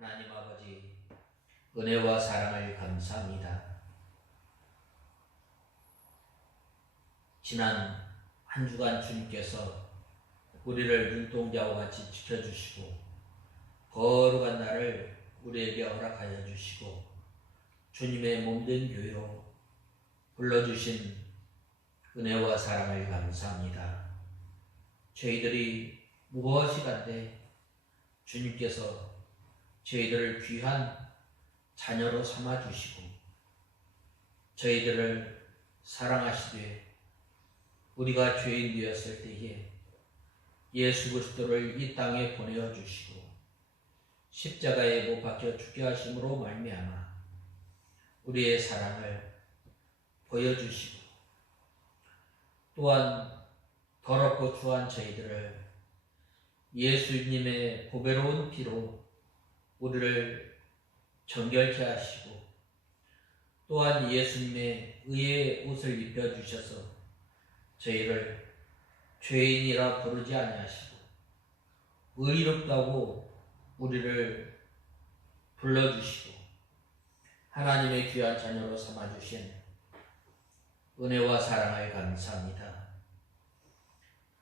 하나님 아버지, 은혜와 사랑을 감사합니다. 지난 한 주간 주님께서 우리를 눈동자와 같이 지켜주시고 거룩한 날을 우리에게 허락하여 주시고 주님의 몸된 교회로 불러주신 은혜와 사랑을 감사합니다. 저희들이 무엇이 간데 주님께서 저희들을 귀한 자녀로 삼아주시고 저희들을 사랑하시되 우리가 죄인 되었을 때에 예수 그리스도를 이 땅에 보내어 주시고 십자가에 못 박혀 죽게 하심으로 말미암아 우리의 사랑을 보여주시고 또한 더럽고 추한 저희들을 예수님의 보배로운 피로 우리를 정결케 하시고 또한 예수님의 의의 옷을 입혀주셔서 저희를 죄인이라 부르지 아니하시고 의롭다고 우리를 불러주시고 하나님의 귀한 자녀로 삼아주신 은혜와 사랑을 감사합니다.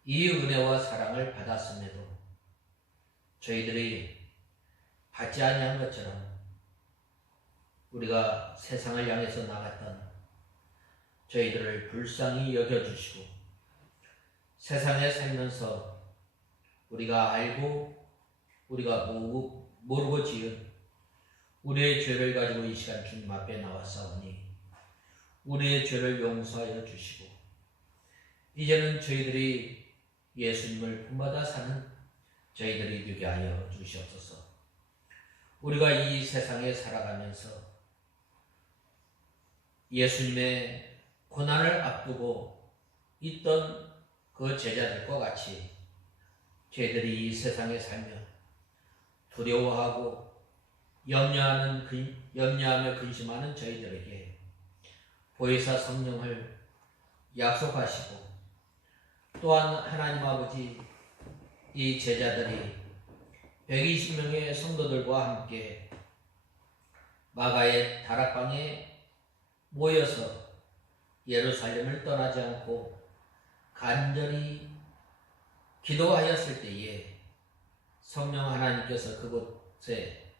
이 은혜와 사랑을 받았음에도 저희들이 받지 아니한 것처럼 우리가 세상을 향해서 나갔던 저희들을 불쌍히 여겨주시고 세상에 살면서 우리가 알고 우리가 모르고 지은 우리의 죄를 가지고 이 시간 주님 앞에 나왔사오니 우리의 죄를 용서하여 주시고 이제는 저희들이 예수님을 본받아 사는 저희들이 되게 하여 주시옵소서. 우리가 이 세상에 살아가면서 예수님의 고난을 앞두고 있던 그 제자들과 같이 저희들이 이 세상에 살며 두려워하고 염려하며 근심하는 저희들에게 보혜사 성령을 약속하시고 또한 하나님 아버지 이 제자들이 120명의 성도들과 함께 마가의 다락방에 모여서 예루살렘을 떠나지 않고 간절히 기도하였을 때에 성령 하나님께서 그곳에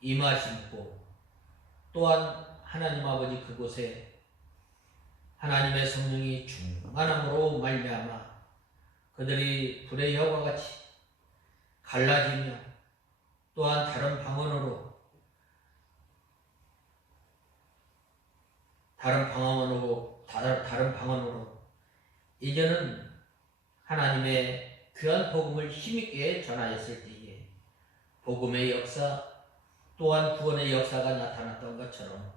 임하시고 또한 하나님 아버지 그곳에 하나님의 성령이 충만함으로 말미암아 그들이 불의 혀와 같이 갈라지며 또한 다른 방언으로 이제는 하나님의 귀한 복음을 힘있게 전하였을 때에 복음의 역사 또한 구원의 역사가 나타났던 것처럼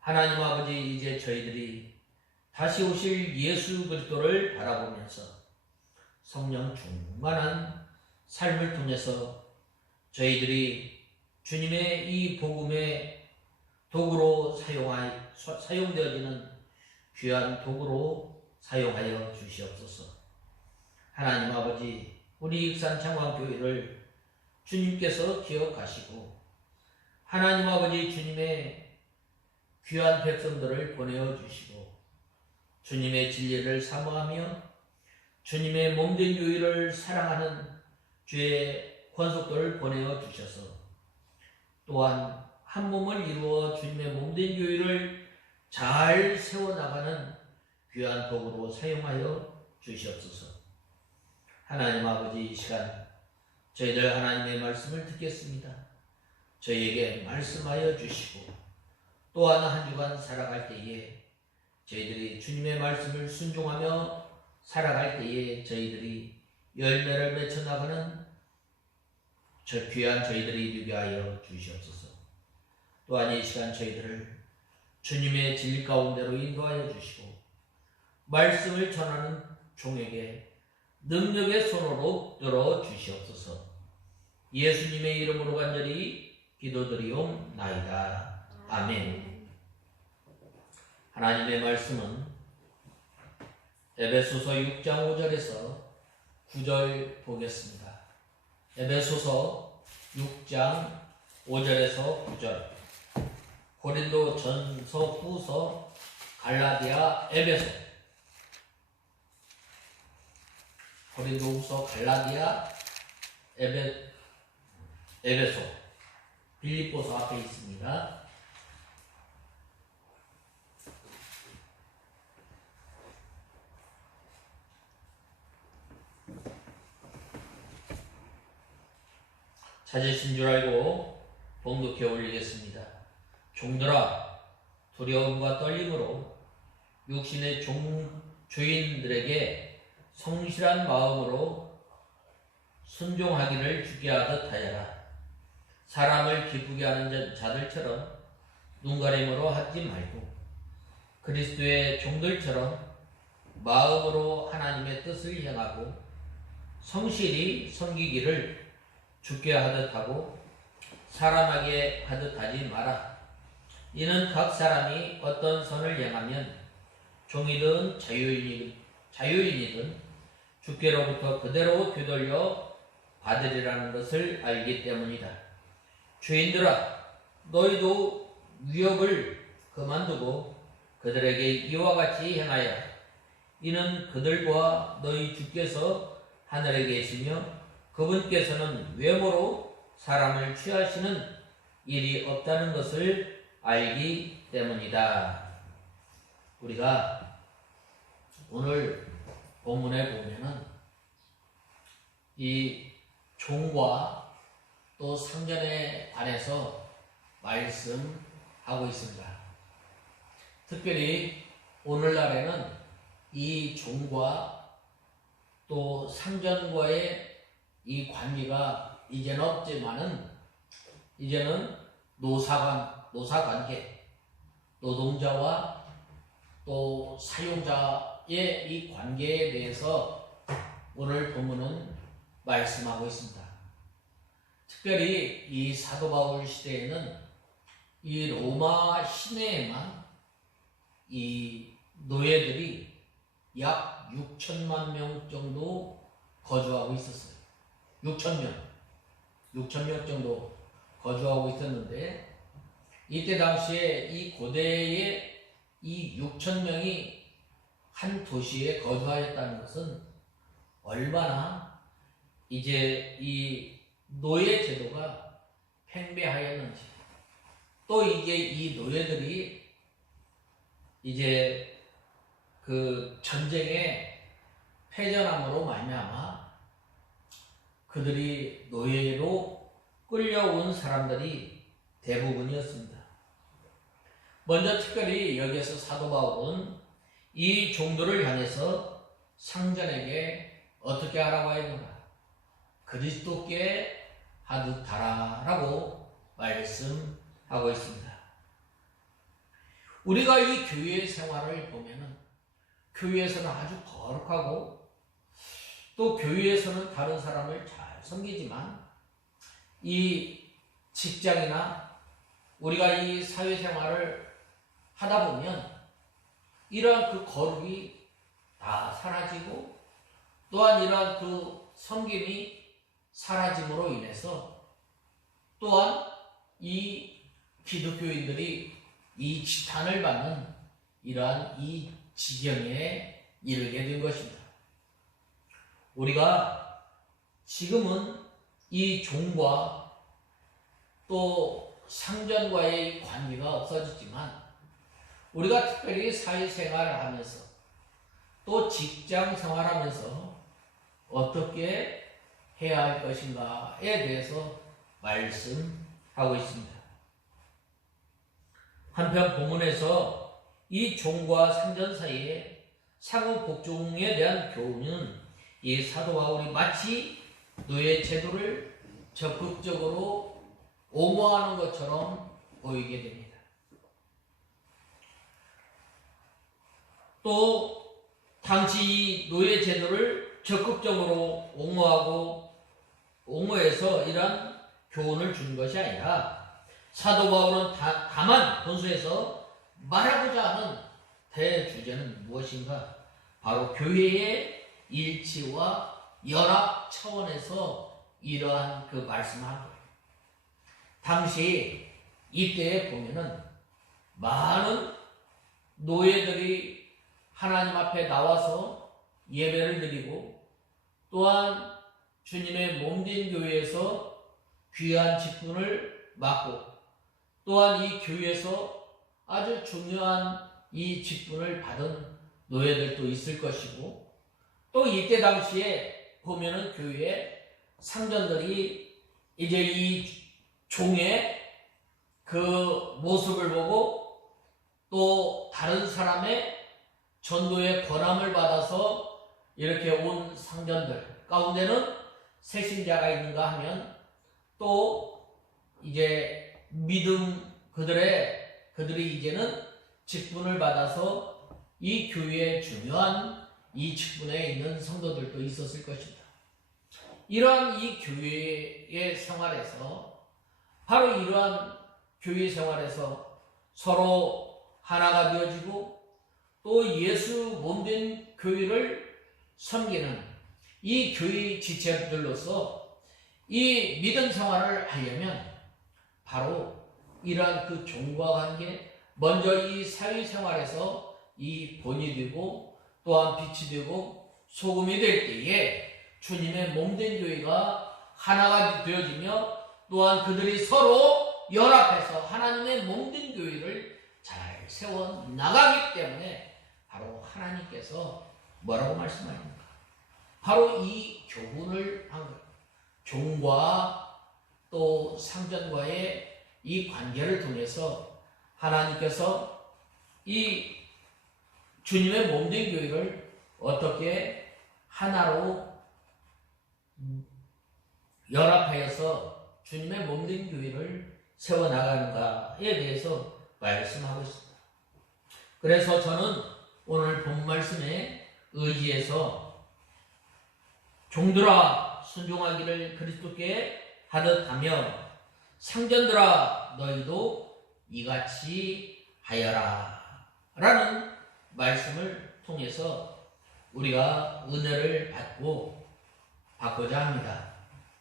하나님 아버지 이제 저희들이 다시 오실 예수 그리스도를 바라보면서 성령 충만한 삶을 통해서 저희들이 주님의 이 복음의 도구로 사용되어지는 귀한 도구로 사용하여 주시옵소서. 하나님 아버지 우리 익산 창광교회를 주님께서 기억하시고 하나님 아버지 주님의 귀한 백성들을 보내어 주시고 주님의 진리를 사모하며 주님의 몸된 교회를 사랑하는 주의 권속들을 보내어 주셔서 또한 한 몸을 이루어 주님의 몸된 교회를 잘 세워나가는 귀한 도구로 사용하여 주시옵소서. 하나님 아버지 이 시간 저희들 하나님의 말씀을 듣겠습니다. 저희에게 말씀하여 주시고 또한 한 주간 살아갈 때에 저희들이 주님의 말씀을 순종하며 살아갈 때에 저희들이 열매를 맺혀 나가는 저 귀한 저희들이 되게 하여 주시옵소서. 또한 이 시간 저희들을 주님의 진리 가운데로 인도하여 주시고 말씀을 전하는 종에게 능력의 손으로 들어 주시옵소서. 예수님의 이름으로 간절히 기도드리옵나이다. 아멘. 하나님의 말씀은 에베소서 6장 5절에서 9절 보겠습니다. 에베소서 6장 5절에서 9절, 고린도 전서, 후서, 갈라디아, 에베소, 고린도 후서, 갈라디아, 에베소, 빌립보서 앞에 있습니다. 찾으신 줄 알고 봉독해 올리겠습니다. 종들아, 두려움과 떨림으로 육신의 주인들에게 성실한 마음으로 순종하기를 주게 하듯 하여라. 사람을 기쁘게 하는 자들처럼 눈가림으로 하지 말고 그리스도의 종들처럼 마음으로 하나님의 뜻을 행하고 성실히 섬기기를 주게 하듯 하고 사람에게 하듯 하지 마라. 이는 각 사람이 어떤 선을 행하면 종이든 자유인이든 주께로부터 그대로 되돌려 받으리라는 것을 알기 때문이다. 주인들아, 너희도 위협을 그만두고 그들에게 이와 같이 행하여 이는 그들과 너희 주께서 하늘에 계시며 그분께서는 외모로 사람을 취하시는 일이 없다는 것을 알기 때문이다. 우리가 오늘 본문에 보면은 이 종과 또 상전에 관해서 말씀하고 있습니다. 특별히 오늘날에는 이 종과 또 상전과의 이 관계가 이제는 없지만은 이제는 노사관계, 노동자와 또 사용자의 이 관계에 대해서 오늘 본문은 말씀하고 있습니다. 특별히 이 사도 바울 시대에는 이 로마 시내에만 이 노예들이 약 6천만 명 정도 거주하고 있었어요. 6천 명 정도 거주하고 있었는데 이때 당시에 이 고대에 이 6천 명이 한 도시에 거주하였다는 것은 얼마나 이제 이 노예 제도가 팽배하였는지, 또 이제 이 노예들이 이제 그 전쟁에 패전함으로 말미암아 그들이 노예로 끌려온 사람들이 대부분이었습니다. 먼저 특별히 여기에서 사도 바울은 이 종들을 향해서 상전에게 어떻게 하라고 했는가? 그리스도께 하듯 하라라고 말씀하고 있습니다. 우리가 이 교회 생활을 보면은 교회에서는 아주 거룩하고 또 교회에서는 다른 사람을 잘 섬기지만 이 직장이나 우리가 이 사회생활을 하다 보면 이러한 그 거룩이 다 사라지고 또한 이러한 그 섬김이 사라짐으로 인해서 또한 이 기독교인들이 이 지탄을 받는 이러한 이 지경에 이르게 된 것입니다. 우리가 지금은 이 종과 또 상전과의 관계가 없어졌지만 우리가 특별히 사회생활을 하면서 또 직장 생활하면서 어떻게 해야 할 것인가에 대해서 말씀하고 있습니다. 한편 본문에서 이 종과 상전 사이에 상호 복종에 대한 교훈은 이 사도 바울이 마치 노예 제도를 적극적으로 옹호하는 것처럼 보이게 됩니다. 또 당시 이 노예 제도를 적극적으로 옹호해서 이러한 교훈을 준 것이 아니라 사도 바울은 다만 본서에서 말하고자 하는 대주제는 무엇인가? 바로 교회의 일치와 연합 차원에서 이러한 그 말씀을 한 거예요. 당시 이때에 보면은 많은 노예들이 하나님 앞에 나와서 예배를 드리고 또한 주님의 몸된 교회에서 귀한 직분을 맡고 또한 이 교회에서 아주 중요한 이 직분을 받은 노예들도 있을 것이고 또 이때 당시에 보면은 교회에 상전들이 이제 이 종의 그 모습을 보고 또 다른 사람의 전도의 권함을 받아서 이렇게 온 상전들 가운데는 새신자가 있는가 하면 또 이제 그들이 이제는 직분을 받아서 이 교회의 중요한 이 직분에 있는 성도들도 있었을 것입니다. 이러한 이 교회의 생활에서 바로 이러한 교회 생활에서 서로 하나가 되어지고 또 예수 몸된 교회를 섬기는 이 교회 지체들로서 이 믿음 생활을 하려면 바로 이러한 그 종과 관계 먼저 이 사회생활에서 이 본이 되고 또한 빛이 되고 소금이 될 때에 주님의 몸된 교회가 하나가 되어지며 또한 그들이 서로 연합해서 하나님의 몸된 교회를 잘 세워 나가기 때문에 바로 하나님께서 뭐라고 말씀하십니까? 바로 이 교훈을 한 거예요. 종과 또 상전과의 이 관계를 통해서 하나님께서 이 주님의 몸된 교회를 어떻게 하나로 연합하여서 주님의 몸된 교회를 세워나가는가에 대해서 말씀하고 있습니다. 그래서 저는 오늘 본 말씀에 의지해서 종들아 순종하기를 그리스도께 하듯 하며 상전들아 너희도 이같이 하여라 라는 말씀을 통해서 우리가 은혜를 받고자 합니다.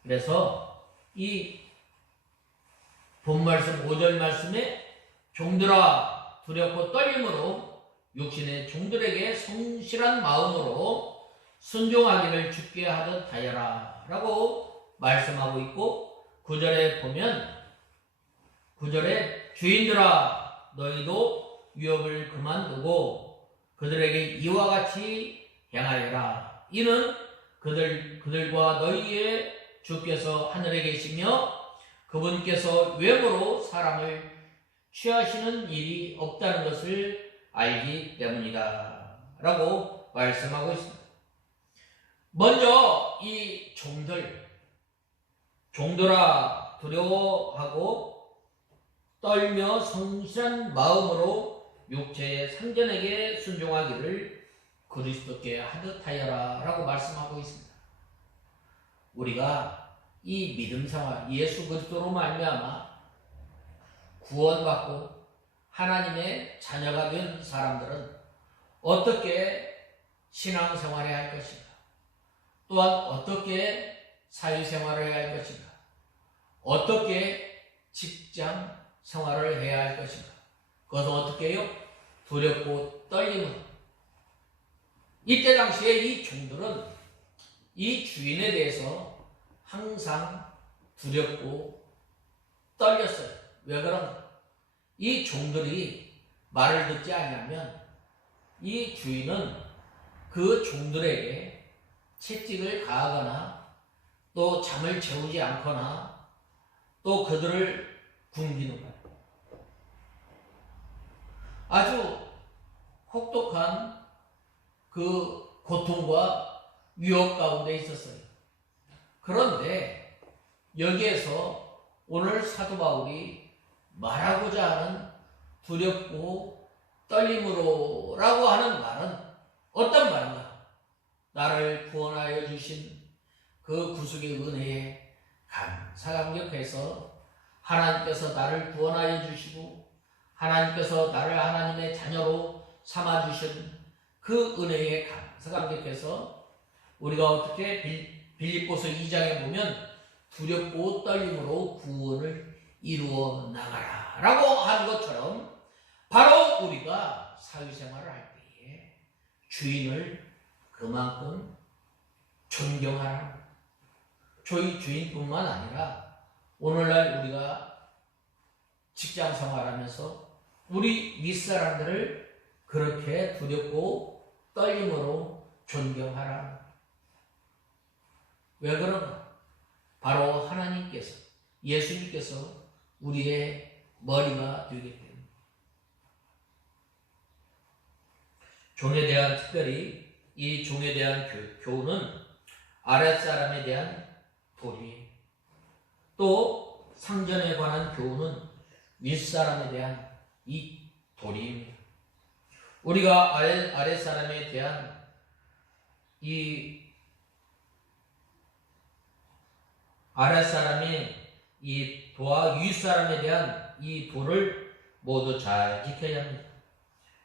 그래서 이 본말씀 5절 말씀에 종들아 두렵고 떨림으로 육신의 종들에게 성실한 마음으로 순종하기를 주께 하듯 하여라 라고 말씀하고 있고 9절에 보면 9절에 주인들아 너희도 유업을 그만두고 그들에게 이와 같이 행하여라. 이는 그들과 너희의 주께서 하늘에 계시며 그분께서 외모로 사람을 취하시는 일이 없다는 것을 알기 때문이다 라고 말씀하고 있습니다. 먼저 이 종들아 두려워하고 떨며 성실한 마음으로 육체의 상전에게 순종하기를 그리스도께 하듯 하여라 라고 말씀하고 있습니다. 우리가 이 믿음 생활 예수 그리스도로 말미암아 구원받고 하나님의 자녀가 된 사람들은 어떻게 신앙생활을 해야 할 것인가, 또한 어떻게 사회생활을 해야 할 것인가, 어떻게 직장 생활을 해야 할 것인가, 그것은 어떻게 해요? 두렵고 떨림으로. 이때 당시에 이 종들은 이 주인에 대해서 항상 두렵고 떨렸어요. 왜 그런가? 이 종들이 말을 듣지 않으면 이 주인은 그 종들에게 채찍을 가하거나 또 잠을 재우지 않거나 또 그들을 굶기는 거예요. 아주 혹독한 그 고통과 위협 가운데 있었어요. 그런데 여기에서 오늘 사도 바울이 말하고자 하는 두렵고 떨림으로 라고 하는 말은 어떤 말인가? 나를 구원하여 주신 그 구속의 은혜에 감사감격해서 하나님께서 나를 구원하여 주시고 하나님께서 나를 하나님의 자녀로 삼아주신 그 은혜에 감사감격해서 우리가 어떻게 빌립보서 2장에 보면 두렵고 떨림으로 구원을 이루어 나가라 라고 하는 것처럼 바로 우리가 사회생활을 할 때에 주인을 그만큼 존경하라. 저희 주인뿐만 아니라 오늘날 우리가 직장 생활하면서 우리 윗사람들을 그렇게 두렵고 떨림으로 존경하라. 왜 그런가? 바로 하나님께서, 예수님께서 우리의 머리가 되기 때문에. 종에 대한, 특별히 이 종에 대한 교훈은 아랫사람에 대한 도리, 또 상전에 관한 교훈은 윗사람에 대한 이 도리입니다. 우리가 아랫사람에 대한 이 아랫사람의 이 도와 윗사람에 대한 이 도를 모두 잘 지켜야 합니다.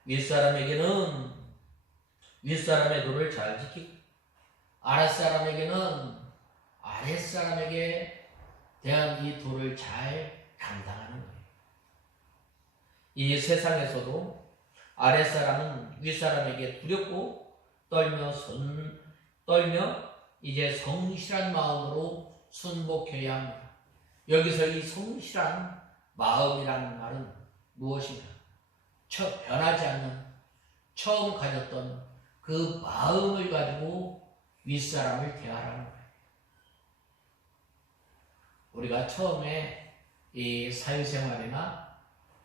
윗사람에게는 윗사람의 도를 잘 지키고 아랫사람에게는 아랫사람에게 대한 이 도를 잘 감당하는 거예요. 이 세상에서도 아랫사람은 윗사람에게 두렵고 떨며 이제 성실한 마음으로 순복해야 합니다. 여기서 이 성실한 마음이라는 말은 무엇인가? 변하지 않는 처음 가졌던 그 마음을 가지고 윗사람을 대하라는 거예요. 우리가 처음에 이 사회생활이나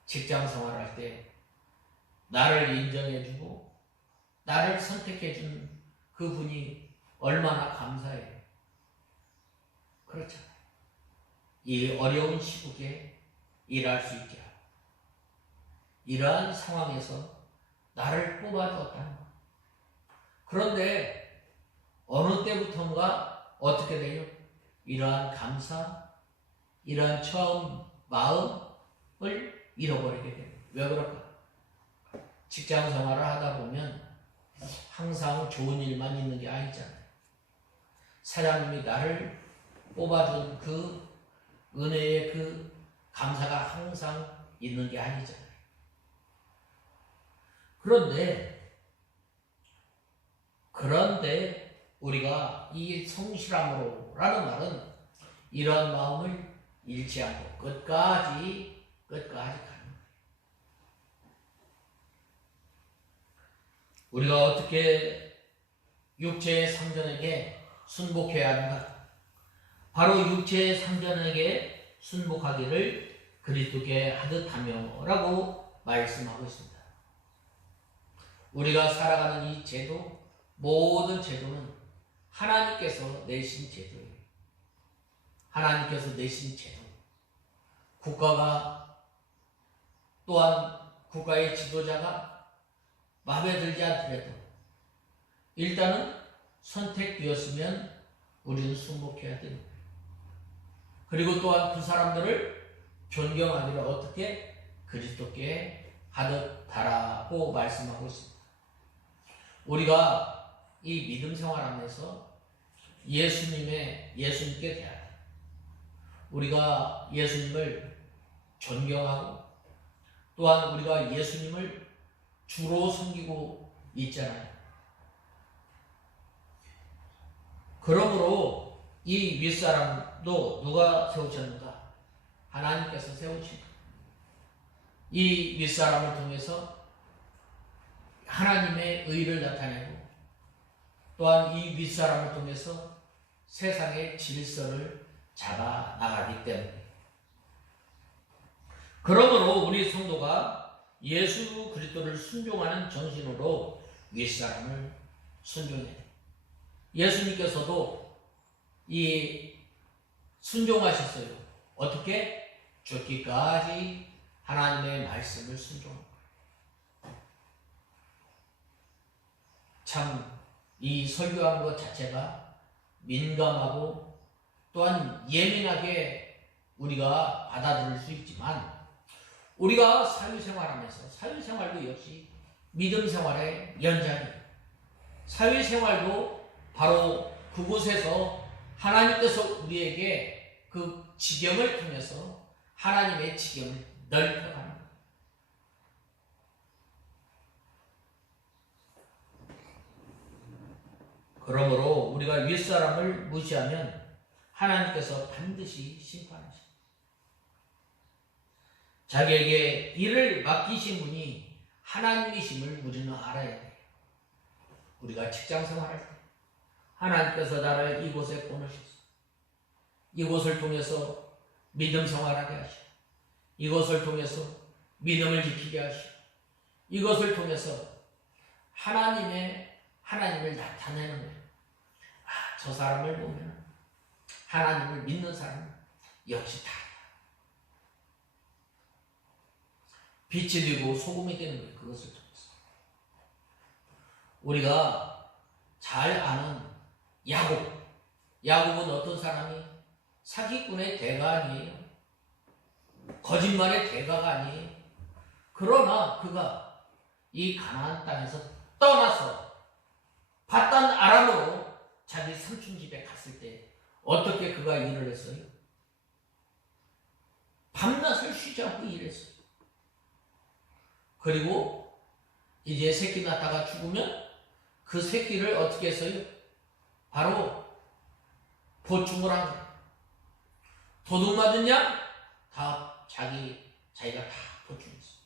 직장생활을 할 때 나를 인정해주고 나를 선택해준 그분이 얼마나 감사해요. 그렇잖아요. 이 어려운 시국에 일할 수 있게 하고 이러한 상황에서 나를 뽑아주었다는 것. 그런데 어느 때부터인가 어떻게 돼요? 이러한 감사, 이러한 처음 마음을 잃어버리게 됩니다. 왜 그럴까? 직장 생활을 하다 보면 항상 좋은 일만 있는 게 아니잖아요. 사장님이 나를 뽑아준 그 은혜의 그 감사가 항상 있는 게 아니잖아요. 그런데 우리가 이 성실함으로라는 말은 이러한 마음을 잃지 않고 끝까지 가는 거예요. 우리가 어떻게 육체의 상전에게 순복해야 하는가? 바로 육체의 상전에게 순복하기를 그리스도께 하듯 하며 라고 말씀하고 있습니다. 우리가 살아가는 이 제도, 모든 제도는 하나님께서 내신 제도예요. 하나님께서 내신 제도. 국가가 또한 국가의 지도자가 마음에 들지 않더라도 일단은 선택되었으면 우리는 순복해야 됩니다. 그리고 또한 그 사람들을 존경하기를 어떻게? 그리스도께 하듯 하라고 말씀하고 있습니다. 우리가 이 믿음 생활 안에서 예수님께 대하여 우리가 예수님을 존경하고 또한 우리가 예수님을 주로 섬기고 있잖아요. 그러므로 이 윗사람도 누가 세우셨는가? 하나님께서 세우신 이 윗사람을 통해서 하나님의 의를 나타내고 또한 이 윗사람을 통해서 세상의 질서를 잡아 나가기 때문에 그러므로 우리 성도가 예수 그리스도를 순종하는 정신으로 윗사람을 순종해야 돼요. 예수님께서도 이 순종하셨어요. 어떻게? 죽기까지 하나님의 말씀을 순종한 거예요. 참 이 설교하는 것 자체가 민감하고 또한 예민하게 우리가 받아들일 수 있지만 우리가 사회생활하면서 사회생활도 역시 믿음생활의 연장이에요. 사회생활도 바로 그곳에서 하나님께서 우리에게 그 지경을 통해서 하나님의 지경을 넓혀가는 거예요. 그러므로 우리가 윗사람을 무시하면 하나님께서 반드시 심판하십니다. 자기에게 일을 맡기신 분이 하나님이심을 우리는 알아야 돼요. 우리가 직장 생활할 때 하나님께서 나를 이곳에 보내셨어. 이곳을 통해서 믿음 생활하게 하시고, 이것을 통해서 믿음을 지키게 하시고, 이것을 통해서 하나님을 나타내는 거예요. 저 사람을 보면 하나님을 믿는 사람은 역시 다르다. 빛이 되고 소금이 되는 거예요. 그것을 통해서. 우리가 잘 아는 야곱은 어떤 사람이 사기꾼의 대가 아니에요. 거짓말의 대가가 아니에요. 그러나 그가 이 가나안 땅에서 떠나서 바단 아람으로 자기 삼촌 집에 갔을 때 어떻게 그가 일을 했어요? 밤낮을 쉬지 않고 일했어요. 그리고 이제 새끼 낳다가 죽으면 그 새끼를 어떻게 했어요? 바로 보충을 한 거예요. 도둑 맞은 양 다 자기가 다 보충했어요.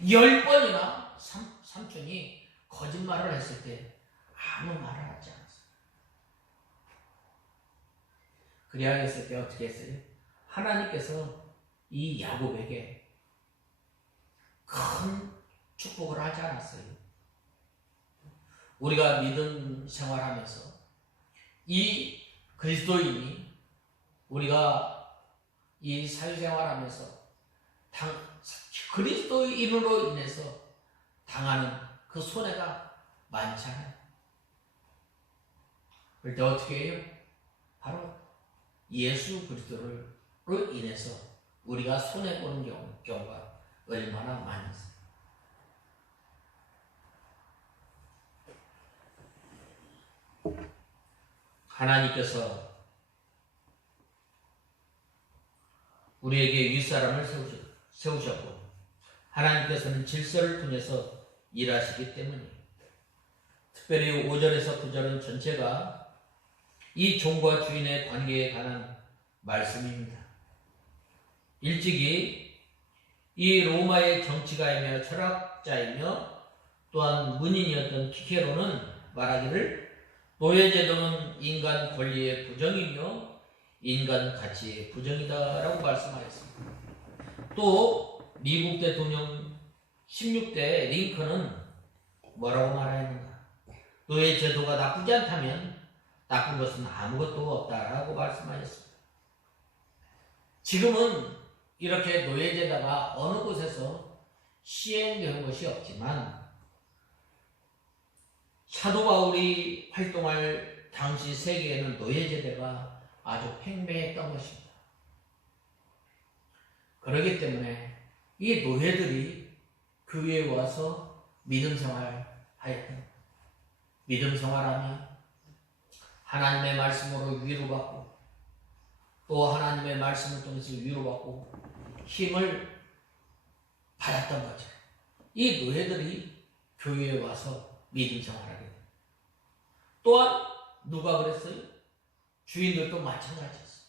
10번이나 삼촌이 거짓말을 했을 때 아무 말을 하지 않았어요. 그래야 했을 때 어떻게 했어요? 하나님께서 이 야곱에게 큰 축복을 하지 않았어요. 우리가 믿음 생활하면서 이 그리스도인이 우리가 이 사회생활하면서 그리스도인으로 인해서 당하는 그 손해가 많잖아요. 그럴 때 어떻게 해요? 바로 예수 그리스도로 인해서 우리가 손해보는 경우가 얼마나 많이 있어요. 하나님께서 우리에게 윗사람을 세우셨고 하나님께서는 질서를 통해서 일하시기 때문이에요. 특별히 5절에서 9절은 전체가 이 종과 주인의 관계에 관한 말씀입니다. 일찍이 이 로마의 정치가이며 철학자이며 또한 문인이었던 키케로는 말하기를 노예제도는 인간 권리의 부정이며 인간 가치의 부정이다 라고 말씀하였습니다. 또 미국 대통령 16대 링컨은 뭐라고 말하였는가? 노예제도가 나쁘지 않다면 나쁜 것은 아무것도 없다라고 말씀하셨습니다. 지금은 이렇게 노예제도가 어느 곳에서 시행되는 것이 없지만 사도 바울이 활동할 당시 세계에는 노예제도가 아주 팽배했던 것입니다. 그렇기 때문에 이 노예들이 교회에 와서 믿음 생활하였던 믿음 생활하며 하나님의 말씀으로 위로받고 또 하나님의 말씀을 통해서 위로받고 힘을 받았던 거죠. 이 노예들이 교회에 와서 믿음 생활하게 됩니다. 또한 누가 그랬어요? 주인들도 마찬가지였어요.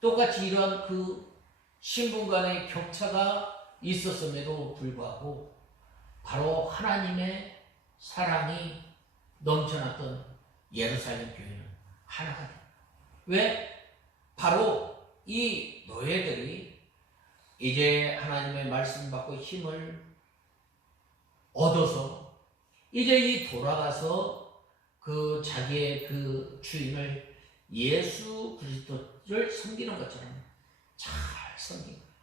똑같이 이러한 그 신분 간의 격차가 있었음에도 불구하고 바로 하나님의 사랑이 넘쳐났던 예루살렘 교회는 하나가 됩니다. 왜? 바로 이 노예들이 이제 하나님의 말씀 받고 힘을 얻어서 이제 이 돌아가서 그 자기의 그 주인을 예수 그리스도를 섬기는 것처럼 잘 섬기는 거예요.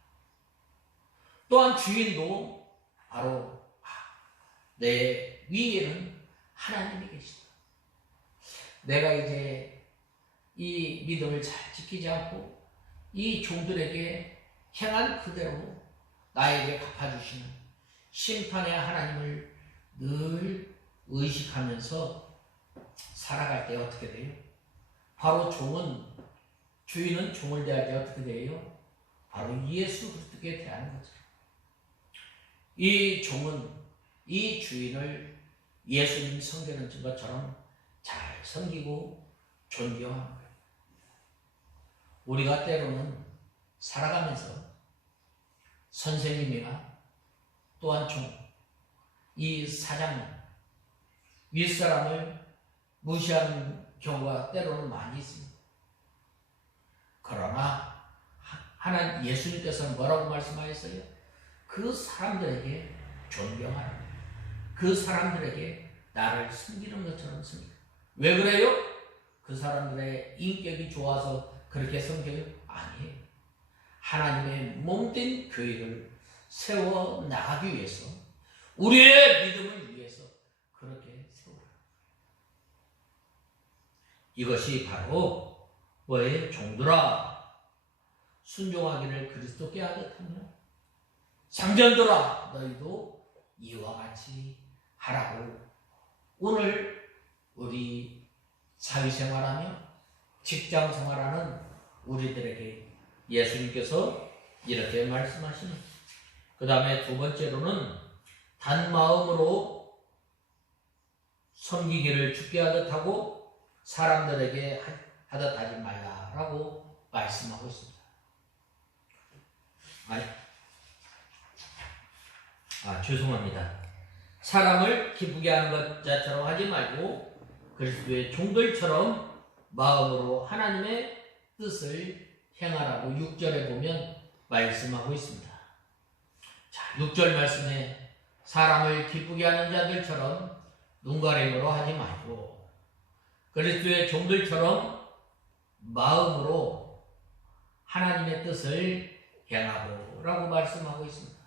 또한 주인도 바로 내 위에는 하나님이 계시다. 내가 이제 이 믿음을 잘 지키지 않고 이 종들에게 행한 그대로 나에게 갚아주시는 심판의 하나님을 늘 의식하면서 살아갈 때 어떻게 돼요? 바로 주인은 종을 대할 때 어떻게 돼요? 바로 예수 그리스도께 대하는 거죠. 이 종은 이 주인을 예수님 섬기는 것처럼 잘 섬기고 존경하는 거예요. 우리가 때로는 살아가면서 선생님이나 또한 종, 이 사장님, 윗사람을 무시하는 경우가 때로는 많이 있습니다. 그러나 하나님 예수님께서는 뭐라고 말씀하셨어요? 그 사람들에게 존경하라. 그 사람들에게 나를 섬기는 것처럼 섬기라. 왜 그래요? 그 사람들의 인격이 좋아서 그렇게 섬겨요? 아니에요. 하나님의 몸된 교회를 세워 나가기 위해서, 우리의 믿음을 위해서 그렇게 세우라. 이것이 바로 뭐예요? 종들아, 순종하기를 그리스도께 하듯 하며 상전들아, 너희도 이와 같이 하라고 오늘 우리 사회생활하며 직장생활하는 우리들에게 예수님께서 이렇게 말씀하시는. 그 다음에 두 번째로는 단 마음으로 섬기기를 주께 하듯 하고 사람들에게 하듯 하지 말라라고 말씀하고 있습니다. 죄송합니다. 사람을 기쁘게 하는 것처럼 하지 말고 그리스도의 종들처럼 마음으로 하나님의 뜻을 행하라고 6절에 보면 말씀하고 있습니다. 자, 6절 말씀에 사람을 기쁘게 하는 자들처럼 눈가림으로 하지 말고 그리스도의 종들처럼 마음으로 하나님의 뜻을 행하고 라고 말씀하고 있습니다.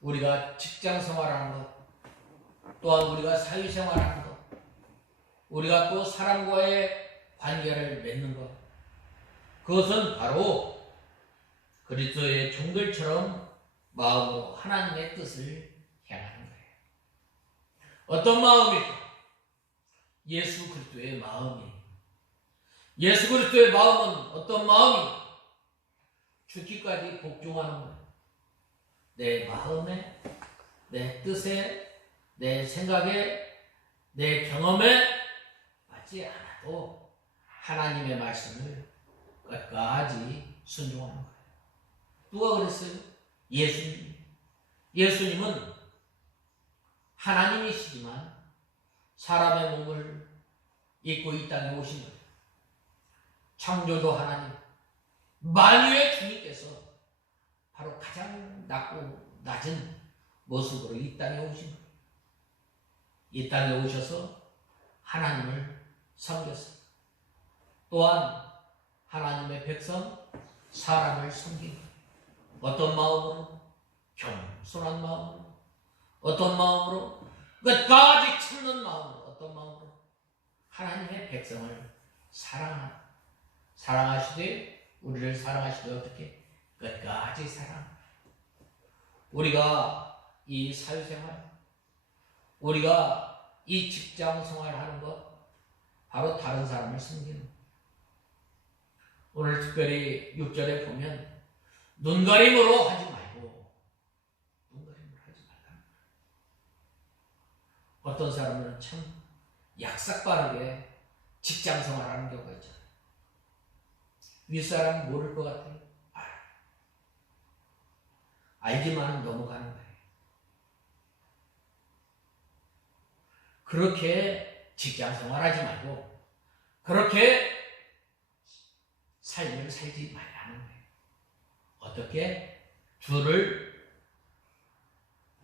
우리가 직장 생활하는 것, 또한 우리가 사회생활하는 것, 우리가 또 사람과의 관계를 맺는 것, 그것은 바로 그리스도의 종들처럼 마음으로 하나님의 뜻을 행하는 거예요. 어떤 마음일까? 예수 그리스도의 마음이에요. 예수 그리스도의 마음은 어떤 마음인가? 죽기까지 복종하는 거예요. 내 마음에, 내 뜻에, 내 생각에, 내 경험에 맞지 않아도 하나님의 말씀을 끝까지 순종하는 거예요. 누가 그랬어요? 예수님. 예수님은 하나님이시지만 사람의 몸을 입고 이 땅에 오신 거예요. 창조도 하나님, 만유의 주님께서 바로 가장 낮은 모습으로 이 땅에 오신 거예요. 이 땅에 오셔서 하나님을 섬겼어요. 또한 하나님의 백성, 사람을 섬긴 거예요. 어떤 마음으로? 겸손한 마음으로. 어떤 마음으로? 끝까지 참는 마음으로. 어떤 마음으로? 하나님의 백성을 사랑하시되 우리를 사랑하시되 어떻게? 끝까지 사랑. 우리가 이 사회생활, 우리가 이 직장생활 하는 것, 바로 다른 사람을 섬기는 것. 오늘 특별히 6절에 보면 눈가림으로 하지 말고, 눈가림으로 하지 말라. 어떤 사람은 참 약삭빠르게 직장생활 하는 경우가 있잖아요. 윗사람 모를 것 같아요. 알지만 넘어가는 거예요. 그렇게 직장생활 하지 말고 그렇게 삶을 살지 말라는 거예요. 어떻게? 주를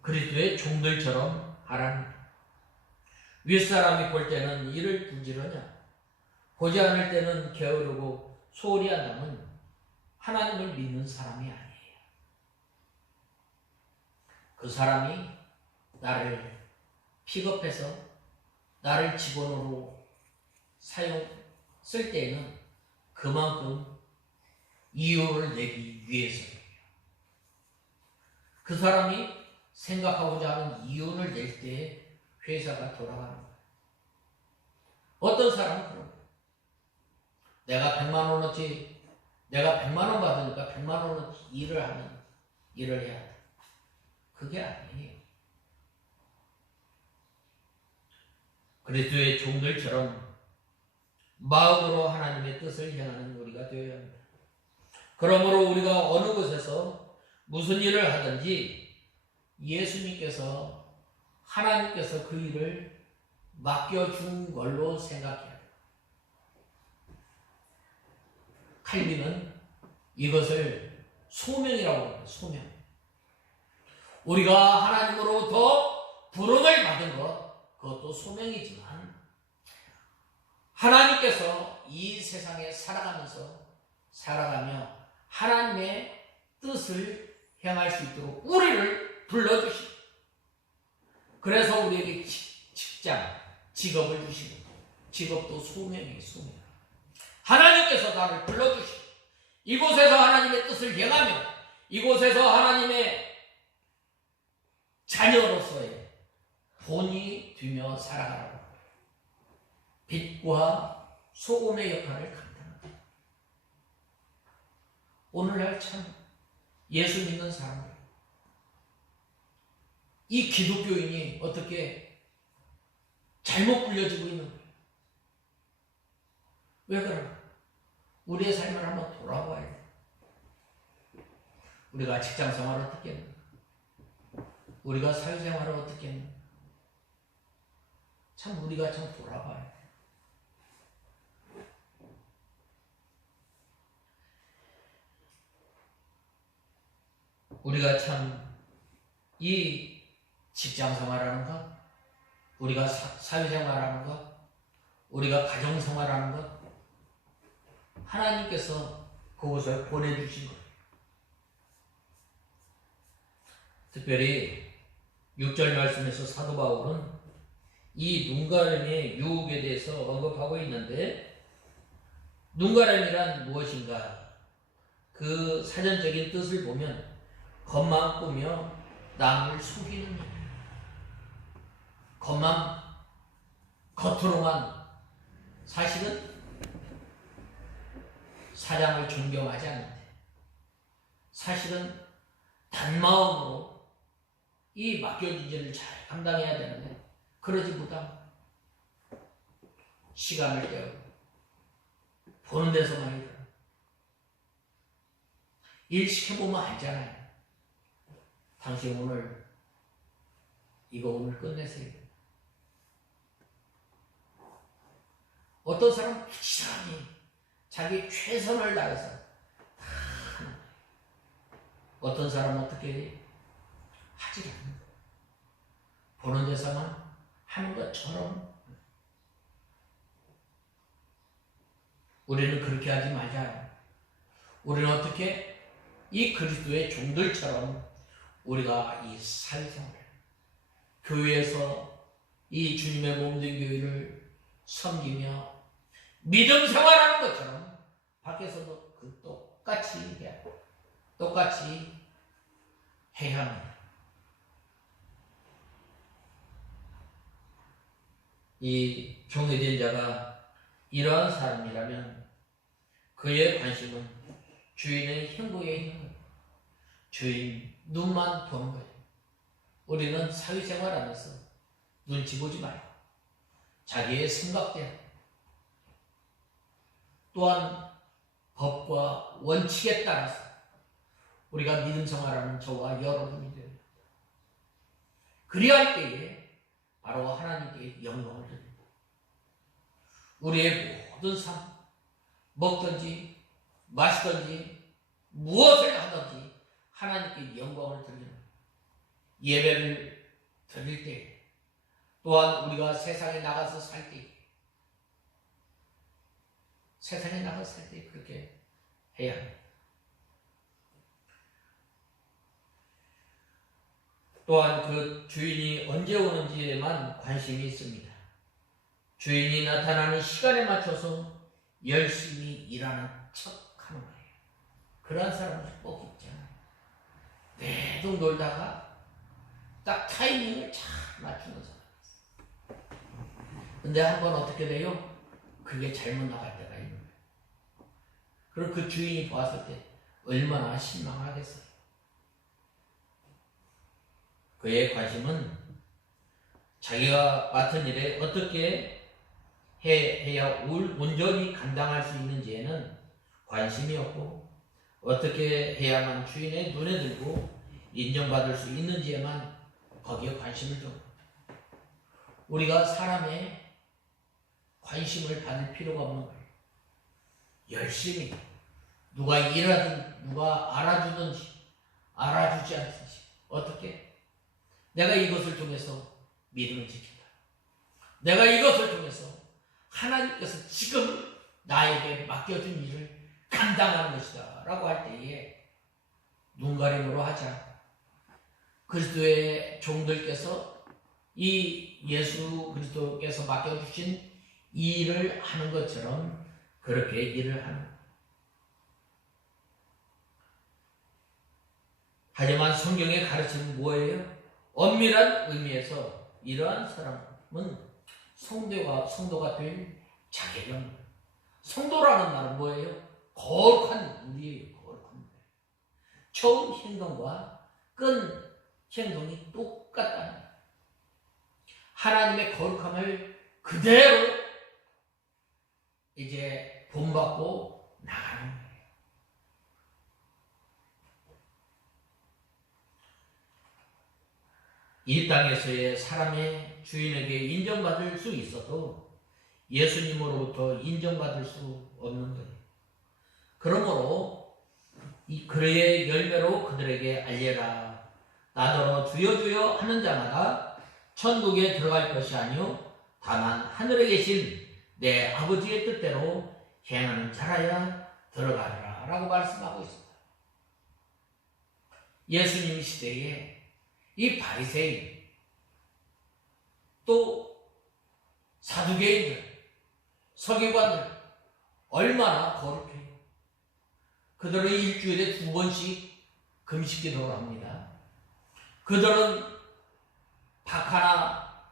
그리스도의 종들처럼 하라는 거예요. 윗사람이 볼 때는 이를 부지런냐, 보지 않을 때는 게으르고 소홀히 한다면 하나님을 믿는 사람이 아니에요. 그 사람이 나를 픽업해서 나를 직원으로 쓸 때에는 그만큼 이유를 내기 위해서예요. 그 사람이 생각하고자 하는 이유를 낼 때 회사가 돌아가는 거예요. 어떤 사람은 그런 거예요. 내가 100만 원어치 내가 100만 원 받으니까 100만 원은 일을 해야 돼. 그게 아니에요. 그리스도의 종들처럼 마음으로 하나님의 뜻을 행하는 우리가 되어야 합니다. 그러므로 우리가 어느 곳에서 무슨 일을 하든지 예수님께서 하나님께서 그 일을 맡겨준 걸로 생각해야 돼요. 칼빈은 이것을 소명이라고 합니다. 소명. 우리가 하나님으로부터 부름을 받은 것, 그것도 소명이지만 하나님께서 이 세상에 살아가며 하나님의 뜻을 행할 수 있도록 우리를 불러주시고, 그래서 우리에게 직장, 직업을 주시고, 직업도 소명이에요. 소명. 하나님께서 나를 불러주시고 이곳에서 하나님의 뜻을 행하며 이곳에서 하나님의 자녀로서의 본이 되며 살아가라고 빛과 소금의 역할을 감당합니다. 오늘날 참 예수 믿는 사람들, 이 기독교인이 어떻게 잘못 불려지고 있는 거예요? 왜 그럴까? 우리의 삶을 한번 돌아봐야 돼. 우리가 직장 생활을 어떻게 했는가? 우리가 사회생활을 어떻게 했는가? 참 우리가 참 돌아봐야 돼. 우리가 참 이 직장 생활하는 것, 우리가 사회생활하는 것, 우리가 가정생활하는 것, 하나님께서 그곳에 보내주신 거예요. 특별히 6절 말씀에서 사도 바울은 이 눈가림의 유혹에 대해서 언급하고 있는데, 눈가림이란 무엇인가? 그 사전적인 뜻을 보면 겉만 꾸며 남을 속이는 일, 겉으로만 사실은 사장을 존경하지 않는데 사실은 단마음으로 이 맡겨진 일을 잘 감당해야 되는데 그러지 못하고 시간을 때우고 보는 데서만 일을 일 시켜보면 알잖아요. 당신 오늘 끝내세요. 어떤 사람은 부지런히 자기 최선을 다해서 다 하는 거예요. 어떤 사람은 어떻게 하지 않는 거예요. 보는 데서만 하는 것처럼. 우리는 그렇게 하지 말자요. 우리는 어떻게 이 그리스도의 종들처럼 우리가 이 사회생활, 교회에서 이 주님의 몸된 교회를 섬기며 믿음 생활하는 것처럼 밖에서도 그 똑같이 해야 합니다. 이 종이된 자가 이러한 사람이라면 그의 관심은 주인의 행복에 있는 거예요. 주인 눈만 보는 거예요. 우리는 사회생활하면서 눈치 보지 말고 자기의 생각대로, 또한 법과 원칙에 따라서 우리가 믿음 생활하는 저와 여러분이 됩니다. 그리할 때에 바로 하나님께 영광을 드립니다. 우리의 모든 삶, 먹든지 마시든지 무엇을 하든지 하나님께 영광을 드리는 예배를 드릴 때, 또한 우리가 세상에 나가서 살 때 그렇게 해야 합니다. 또한 그 주인이 언제 오는지에만 관심이 있습니다. 주인이 나타나는 시간에 맞춰서 열심히 일하는 척하는 거예요. 그런 사람은 꼭 있잖아요. 내동 놀다가 딱 타이밍을 잘 맞추는 사람. 근데 한번 어떻게 돼요? 그게 잘못 나갈 때가 있는 거예요. 그럼 그 주인이 보았을 때 얼마나 실망하겠어요. 그의 관심은 자기가 맡은 일에 어떻게 해야 온전히 감당할 수 있는지에는 관심이 없고, 어떻게 해야만 주인의 눈에 들고 인정받을 수 있는지에만 거기에 관심을 줘. 우리가 사람의 관심을 받을 필요가 없는 거예요. 열심히 누가 일하든 누가 알아주든지 알아주지 않든지 어떻게 내가 이것을 통해서 믿음을 지킨다. 내가 이것을 통해서 하나님께서 지금 나에게 맡겨준 일을 감당하는 것이다 라고 할 때에 눈가림으로 하자. 그리스도의 종들께서 이 예수 그리스도께서 맡겨주신 이 일을 하는 것처럼 그렇게 일을 하는 거예요. 하지만 성경의 가르침은 뭐예요? 엄밀한 의미에서 이러한 사람은 성도가 될 자격이 없는 거예요. 성도라는 말은 뭐예요? 거룩한 우리의 거룩한 거예요. 처음 행동과 끈 행동이 똑같다는 거예요. 하나님의 거룩함을 그대로 이제 본받고 나가는 거예요. 이 땅에서의 사람의 주인에게 인정받을 수 있어도 예수님으로부터 인정받을 수 없는 거예요. 그러므로 이 그의 열매로 그들에게 알려라. 나더러 주여 주여 하는 자마다 천국에 들어갈 것이 아니요 다만 하늘에 계신 내 아버지의 뜻대로 행하는 자라야 들어가리라 라고 말씀하고 있습니다. 예수님 시대에 이 바리새인 또 사두개인들 서기관들 얼마나 거룩해요. 그들은 일주일에 2번씩 금식기도를 합니다. 그들은 닭 하나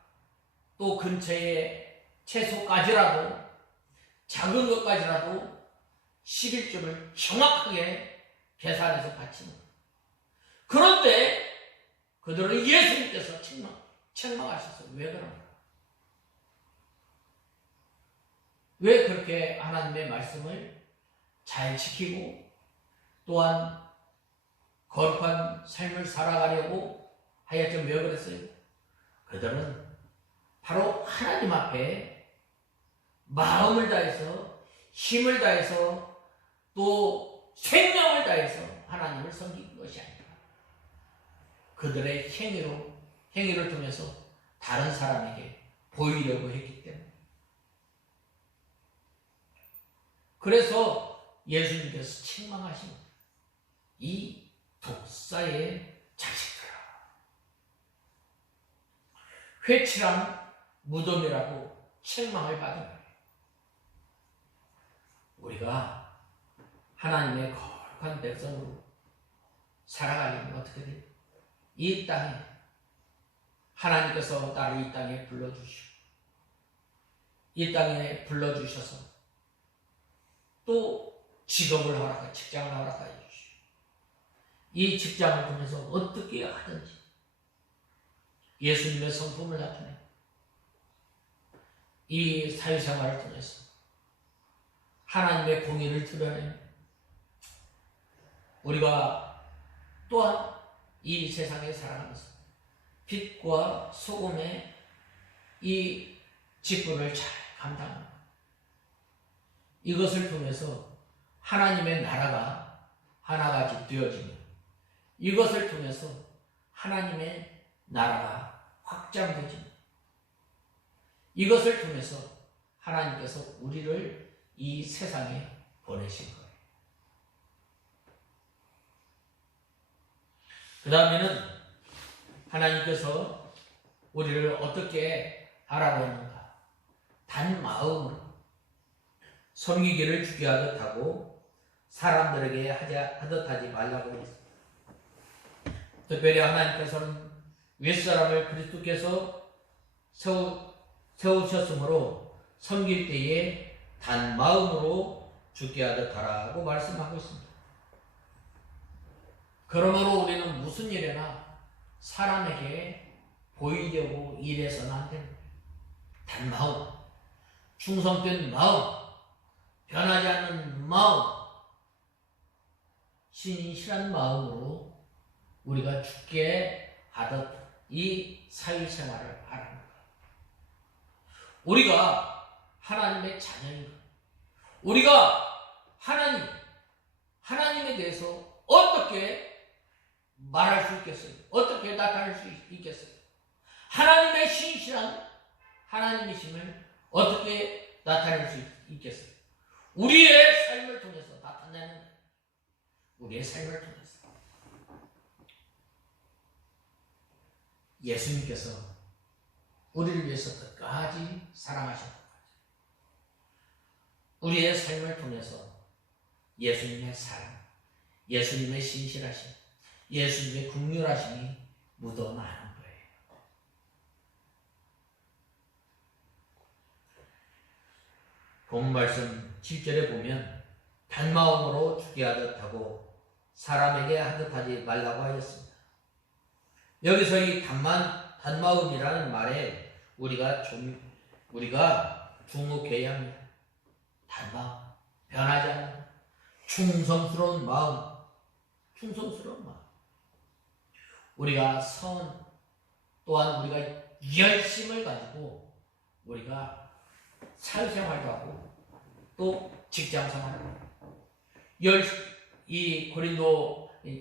또 근처에 채소까지라도 작은 것까지라도 11조를 정확하게 계산해서 바치는 거예요. 그런데 그들은 예수님께서 책망하셨어요. 왜 그런가? 왜 그렇게 하나님의 말씀을 잘 지키고 또한 거룩한 삶을 살아가려고 하여튼 왜 그랬어요? 그들은 바로 하나님 앞에 마음을 다해서 힘을 다해서 또 생명을 다해서 하나님을 섬기는 것이 아니라 그들의 행위를 통해서 다른 사람에게 보이려고 했기 때문에. 그래서 예수님께서 책망하신 이 독사의 자식들아, 회칠한 무덤이라고 책망을 받은 거예요. 우리가 하나님의 거룩한 백성으로 살아가려면 어떻게 돼요? 이 땅에 하나님께서 나를 이 땅에 불러주시고 이 땅에 불러주셔서 또 직업을 허락하여 직장을 허락하여 주시고 이 직장을 통해서 어떻게 하든지 예수님의 성품을 나타내 이 사회생활을 통해서 하나님의 공의를 드러내는 우리가 또한 이 세상에 살아가면서 빛과 소금의 이 직분을 잘 감당하는 이것을 통해서 하나님의 나라가 하나가 되어지며 이것을 통해서 하나님의 나라가 확장되지며 이것을 통해서 하나님께서 우리를 이 세상에 보내신 거예요. 그 다음에는 하나님께서 우리를 어떻게 하라고 했는가? 단 마음으로 섬기기를 주게 하듯 하고 사람들에게 하듯 하지 말라고 했습니다. 특별히 하나님께서는 윗사람을 그리스도께서 세우셨으므로 섬길 때에 단 마음으로 죽게 하듯 하라고 말씀하고 있습니다. 그러므로 우리는 무슨 일이나 사람에게 보이려고 일해서는 안 됩니다. 단마음, 충성된 마음, 변하지 않는 마음, 신실한 마음으로 우리가 죽게 하듯 이 사회생활을 하라는 거예요. 우리가 하나님의 자녀인 것, 우리가 하나님에 대해서 어떻게 말할 수 있겠어요? 어떻게 나타낼 수 있겠어요? 하나님의 신실한 하나님이심을 어떻게 나타낼 수 있겠어요? 우리의 삶을 통해서 나타내는 거예요. 우리의 삶을 통해서. 예수님께서 우리를 위해서 끝까지 사랑하셨던 거죠. 우리의 삶을 통해서 예수님의 사랑, 예수님의 신실하심, 예수님의 긍휼하심이 묻어나는 거예요. 본 말씀 7절에 보면 단마음으로 죽게 하듯 하고 사람에게 하듯 하지 말라고 하였습니다. 여기서 이 단마음이라는 말에 우리가 주목해야 합니다. 단마음, 변하지 않는 충성스러운 마음, 충성스러운 마음. 우리가 또한 우리가 열심을 가지고 우리가 사회생활도 하고 또 직장생활도 하고 이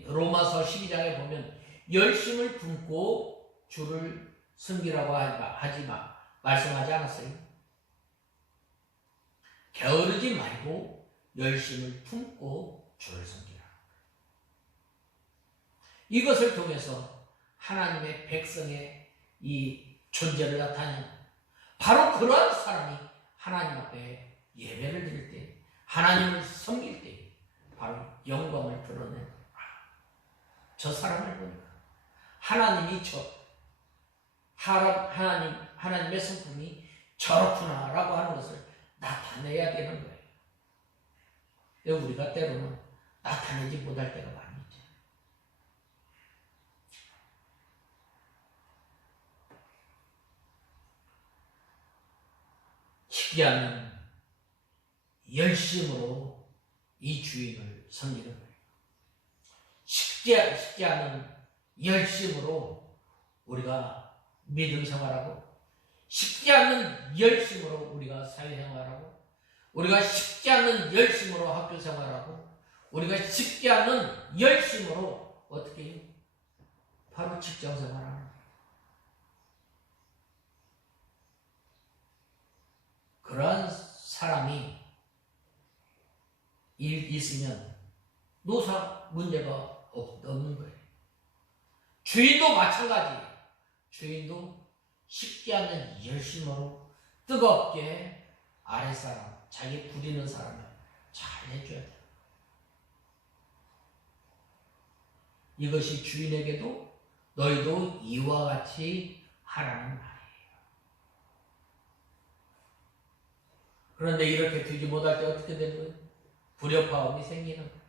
로마서 12장에 보면 열심을 품고 주를 섬기라고 말씀하지 않았어요? 게으르지 말고 열심을 품고 주를 섬기라. 이것을 통해서 하나님의 백성의 이 존재를 나타내는 바로 그러한 사람이 하나님 앞에 예배를 드릴 때, 하나님을 섬길 때 바로 영광을 드러내는 거예요. 저 사람을 보니까 하나님의 성품이 저렇구나라고 하는 것을 나타내야 되는 거예요. 우리가 때로는 나타내지 못할 때가 많이 있죠. 쉽지 않은 열심으로 이 주인을 섬기는 거예요. 쉽지 않은 열심으로 우리가 믿음 생활하고, 쉽지 않은 열심으로 우리가 사회생활하고, 우리가 쉽지 않은 열심으로 학교생활하고, 우리가 쉽지 않은 열심으로 어떻게 해요? 바로 직장생활하는 거예요. 그러한 사람이 있으면 노사 문제가 없는 거예요. 주인도 마찬가지예요. 주인도 쉽지 않는 열심으로 뜨겁게 아랫사람, 자기 부리는 사람을 잘 해줘야 돼요. 이것이 주인에게도 너희도 이와 같이 하라는 말이에요. 그런데 이렇게 되지 못할 때 어떻게 되는 거예요? 불협화음이 생기는 거예요.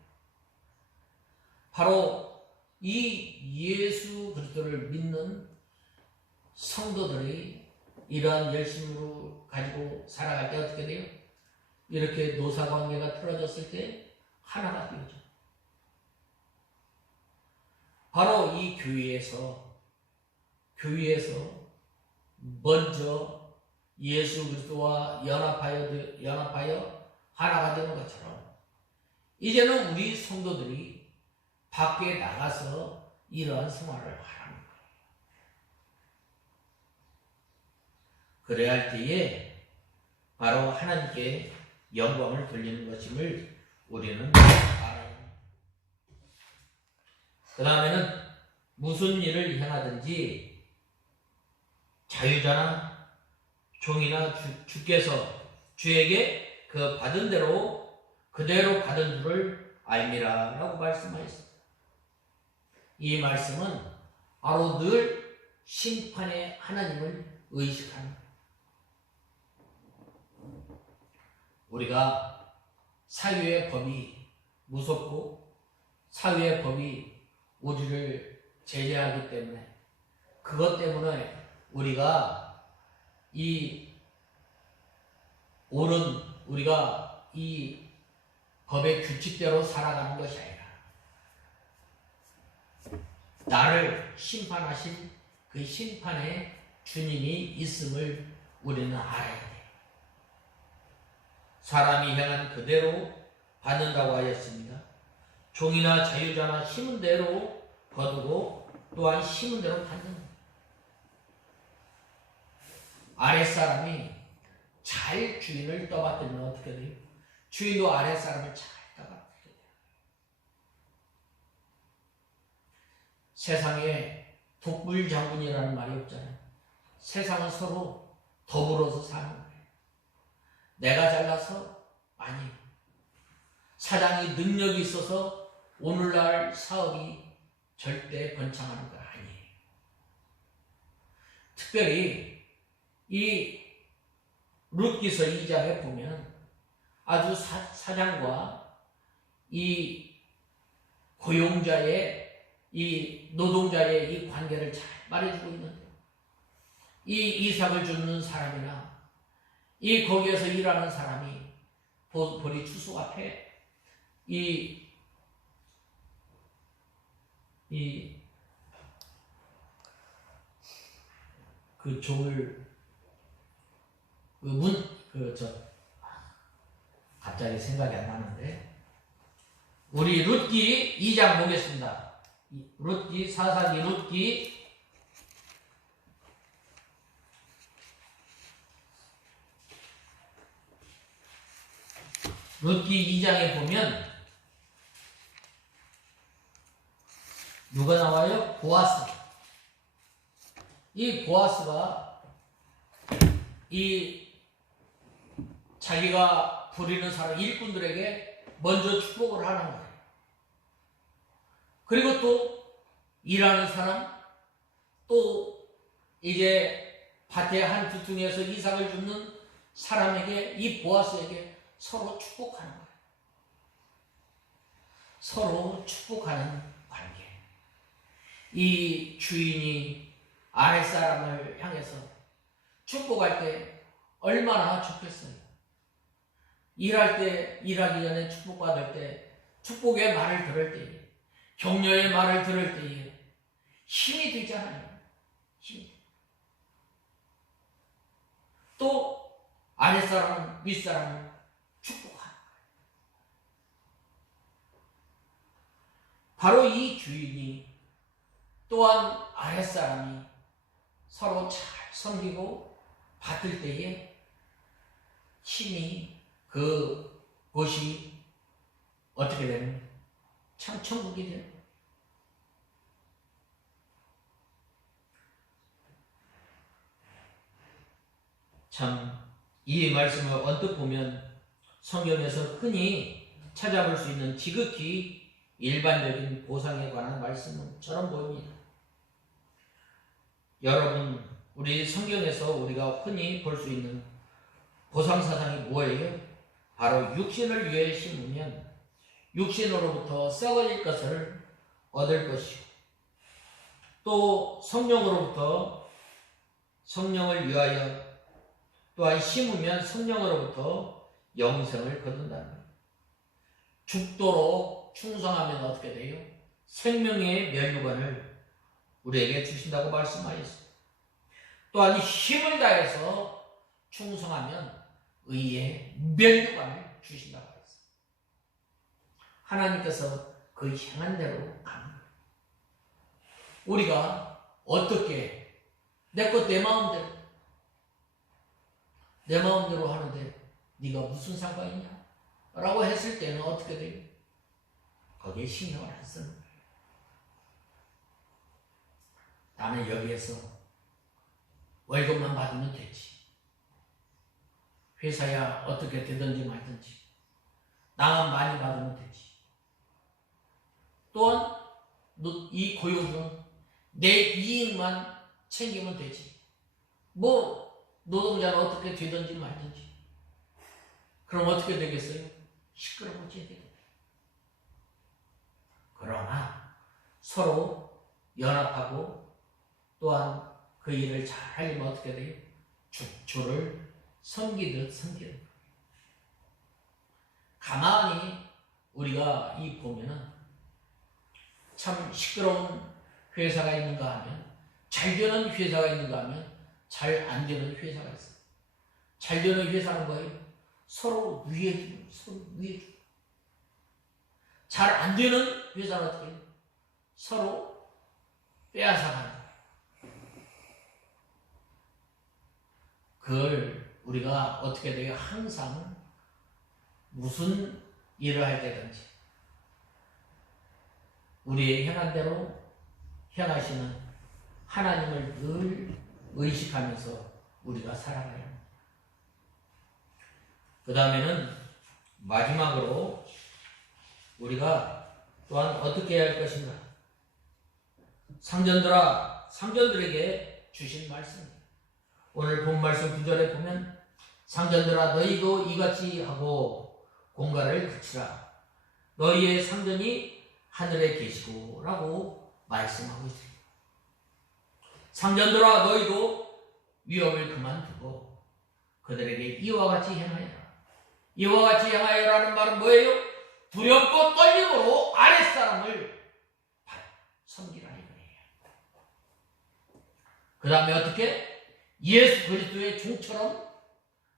바로 이 예수 그리스도를 믿는 성도들이 이러한 열심으로 가지고 살아갈 때 어떻게 돼요? 이렇게 노사관계가 틀어졌을 때 하나가 되죠. 바로 이 교회에서 먼저 예수 그리스도와 연합하여 하나가 되는 것처럼 이제는 우리 성도들이 밖에 나가서 이러한 생활을 하라는 거예요. 그래야 할 때에 바로 하나님께 영광을 돌리는 것임을 우리는 알아요. 그 다음에는 무슨 일을 행하든지 자유자나 종이나 주께서 주에게 그 받은 대로 그대로 받은 줄을 알미라 라고 말씀하셨습니다. 이 말씀은 바로 늘 심판의 하나님을 의식하는 거예요. 우리가 사유의 법이 무섭고 사유의 법이 우리를 제재하기 때문에 그것 때문에 우리가 우리가 이 법의 규칙대로 살아가는 것이 아니라 나를 심판하신 그 심판의 주님이 있음을 우리는 알아야 돼. 사람이 행한 그대로 받는다고 하였습니다. 종이나 자유자나 심은 대로 거두고 또한 심은 대로 받는다. 아랫사람이 잘 주인을 떠받들면 어떻게 돼요? 주인도 아랫사람을 잘 떠받들게 돼요. 세상에 독불장군이라는 말이 없잖아요. 세상은 서로 더불어서 사는 거예요. 내가 잘나서 아니. 사장이 능력이 있어서 오늘날 사업이 절대 번창하는 거 아니에요. 특별히 이 룻기서 2장에 보면 아주 사장과 이 고용자의 이 노동자의 이 관계를 잘 말해주고 있는데 이 이삭을 줍는 사람이나 이 거기에서 일하는 사람이 보리 추수 앞에 그 종을 갑자기 생각이 안 나는데 우리 룻기 2장 보겠습니다. 룻기 사사기 룻기 2장에 보면 누가 나와요? 보아스. 이 보아스가 이 자기가 부리는 사람 일꾼들에게 먼저 축복을 하는 거예요. 그리고 또 일하는 사람, 또 이제 밭에 한 두퉁이에서 이삭을 줍는 사람에게 이 보아스에게 서로 축복하는 거예요. 서로 축복하는 관계. 이 주인이 아랫사람을 향해서 축복할 때 얼마나 좋겠어요. 일할 때, 일하기 전에 축복받을 때, 축복의 말을 들을 때에, 격려의 말을 들을 때에 힘이 되잖아요. 힘이. 또 아랫사람은 윗사람을 축복하는 거예요. 바로 이 주인이 또한 아랫사람이 서로 잘 섬기고 받을 때에 힘이 그곳이 어떻게 되는 참 천국이 되는 거예요. 참 이 말씀을 언뜻 보면 성경에서 흔히 찾아볼 수 있는 지극히 일반적인 보상에 관한 말씀처럼 보입니다. 여러분, 우리 성경에서 우리가 흔히 볼 수 있는 보상 사상이 뭐예요? 바로 육신을 위해 심으면 육신으로부터 썩어질 것을 얻을 것이고 또 성령으로부터 성령을 위하여 또한 심으면 성령으로부터 영생을 거둔다는 거예요. 죽도록 충성하면 어떻게 돼요? 생명의 면류관을 우리에게 주신다고 말씀하셨습니다. 또한 힘을 다해서 충성하면 의의 면류관을 주신다고 했습니다. 하나님께서 그 향한 대로 가는 거예요. 우리가 어떻게 내 마음대로 하는데 네가 무슨 상관이냐? 라고 했을 때는 어떻게 돼요? 거기에 신경을 안 쓰는 거예요. 나는 여기에서 월급만 받으면 되지. 회사야 어떻게 되든지 말든지 나만 많이 받으면 되지. 또한 이 고용주는 내 이익만 챙기면 되지. 노동자는 어떻게 되든지 말든지. 그럼 어떻게 되겠어요? 시끄러워지게 됩니다. 그러나 서로 연합하고 또한 그 일을 잘 하려면 어떻게 돼요? 주를 섬기듯 섬기는 거예요. 가만히 우리가 이 보면은 참 시끄러운 회사가 있는가 하면, 잘 되는 회사가 있는가 하면 잘 안 되는 회사가 있어요. 잘 되는 회사는 뭐예요? 서로 위해주고 서로 위해주고. 잘 안 되는 회사는 어떻게 해요? 서로 빼앗아가는 거예요. 그걸 우리가 어떻게 돼요? 항상 무슨 일을 할 때든지 우리의 행한대로 행하시는 하나님을 늘 의식하면서 우리가 살아가야 합니다. 그 다음에는 마지막으로 우리가 또한 어떻게 해야 할 것인가? 상전들에게 주신 말씀입니다. 오늘 본 말씀 9절에 보면 상전들아 너희도 이같이 하고 공갈을 그치라. 너희의 상전이 하늘에 계시고 라고 말씀하고 있습니다. 상전들아 너희도 위협을 그만두고 그들에게 이와 같이 행하여라. 이와 같이 행하여라는 말은 뭐예요? 두렵고 떨림으로 아랫사람을 섬기라 이거예요. 그 다음에 어떻게? 예수 그리스도의 종처럼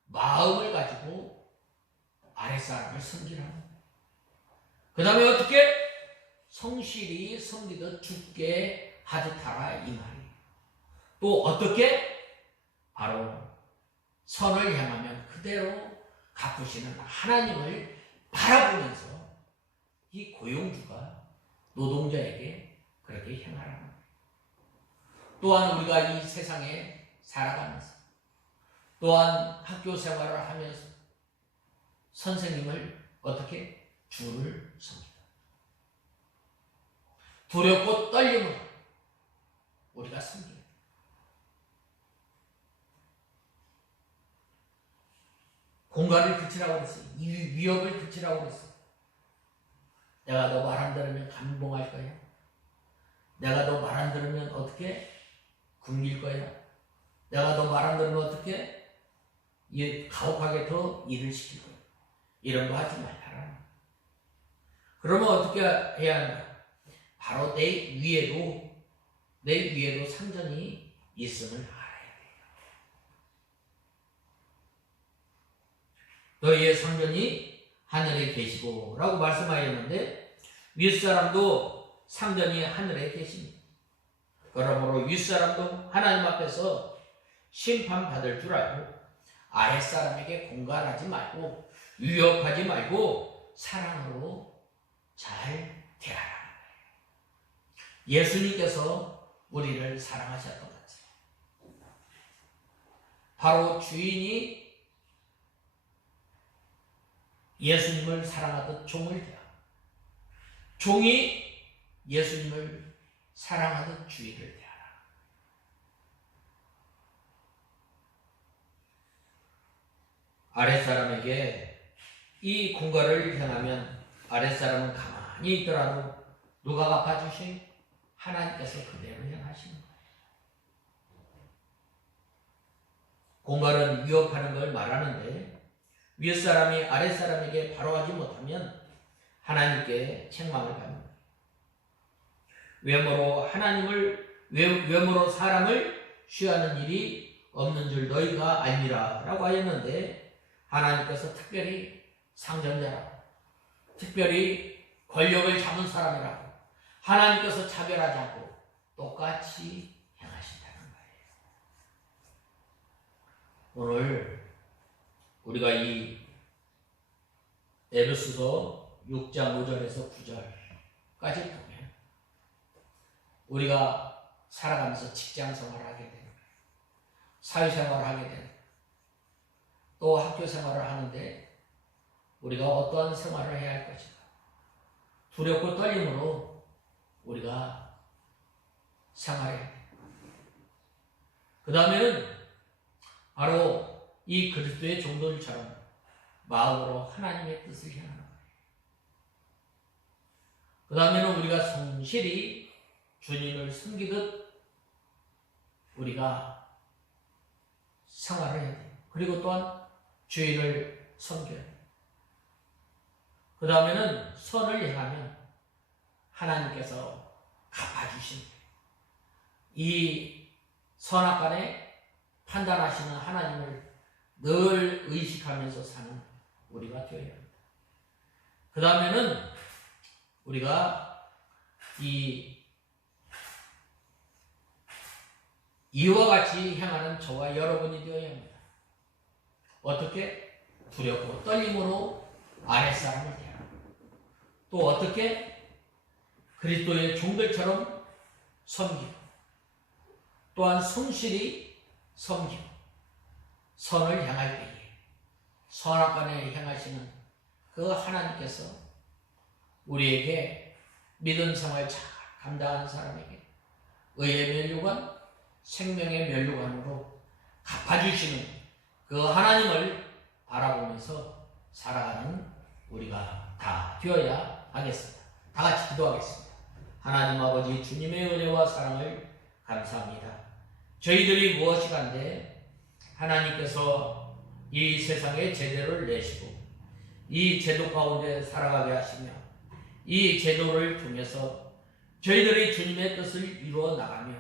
마음을 가지고 아랫사람을 섬기라. 그 다음에 어떻게? 성실히 섬기듯 죽게 하듯 하라 이 말이에요. 또 어떻게? 바로 선을 향하면 그대로 갚으시는 하나님을 바라보면서 이 고용주가 노동자에게 그렇게 행하라는 거예요. 또한 우리가 이 세상에 살아가면서 또한 학교 생활을 하면서 선생님을 어떻게? 주를 섬기다. 두렵고 떨림으로 우리가 섬깁니다. 공갈을 그치라고 그랬어요. 위협을 그치라고 그랬어요. 내가 너 말 안 들으면 감봉할 거야. 내가 너 말 안 들으면 어떻게? 굶길 거야. 내가 너 말 안 들으면 어떻게? 가혹하게 더 일을 시킬 거야. 이런 거 하지 말라. 그러면 어떻게 해야 하는가? 바로 내 위에도 상전이 있음을 알아야 돼요. 너희의 상전이 하늘에 계시고 라고 말씀하였는데 윗사람도 상전이 하늘에 계십니다. 그러므로 윗사람도 하나님 앞에서 심판받을 줄 알고 아랫사람에게 공갈하지 말고 위협하지 말고 사랑으로 잘 대하라. 예수님께서 우리를 사랑하셨던 것 같아요. 바로 주인이 예수님을 사랑하듯 종을 대하고 종이 예수님을 사랑하듯 주인을 대하라. 아랫사람에게 이 공갈을 행하면 아랫사람은 가만히 있더라도 누가 갚아주신? 하나님께서 그대로 행하시는 거예요. 공갈은 위협하는 걸 말하는데 윗사람이 아랫사람에게 바로 하지 못하면 하나님께 책망을 받는다. 외모로 사람을 취하는 일이 없는 줄 너희가 알미라 라고 하였는데 하나님께서 특별히 상전자라고 특별히 권력을 잡은 사람이라고 하나님께서 차별하지 않고 똑같이 행하신다는 거예요. 오늘 우리가 이 에베소서 6장 5절에서 9절까지 보면 우리가 살아가면서 직장 생활을 하게 되는 거예요. 사회생활을 하게 되는 거예요. 또 학교 생활을 하는데 우리가 어떠한 생활을 해야 할 것인가? 두렵고 떨림으로 우리가 생활해야 돼요. 그 다음에는 바로 이 그리스도의 종들처럼 마음으로 하나님의 뜻을 향하는 거예요. 그 다음에는 우리가 성실히 주님을 섬기듯 우리가 생활을 해야 돼요. 그리고 또한 주인을 섬겨야 돼요. 그 다음에는 선을 행하면 하나님께서 갚아주신대요. 이 선악간에 판단하시는 하나님을 늘 의식하면서 사는 우리가 되어야 합니다. 그 다음에는 우리가 이와 같이 행하는 저와 여러분이 되어야 합니다. 어떻게? 두렵고 떨림으로 아랫사람을 대하고, 또 어떻게? 그리스도의 종들처럼 섬기고, 또한 성실히 섬기고, 선을 행할 때에 선악간에 행하시는 그 하나님께서 우리에게 믿음 생활 잘 감당하는 사람에게 의의 면류관, 생명의 면류관으로 갚아주시는 그 하나님을 바라보면서 살아가는 우리가 다 되어야 하겠습니다. 다 같이 기도하겠습니다. 하나님 아버지, 주님의 은혜와 사랑을 감사합니다. 저희들이 무엇이간데 하나님께서 이 세상에 제도를 내시고 이 제도 가운데 살아가게 하시며 이 제도를 통해서 저희들이 주님의 뜻을 이루어 나가며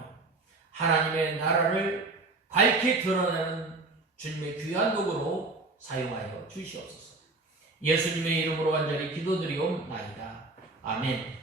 하나님의 나라를 밝히 드러내는 주님의 귀한 도구로 사용하여 주시옵소서. 예수님의 이름으로 간절히 기도드리옵나이다. 아멘.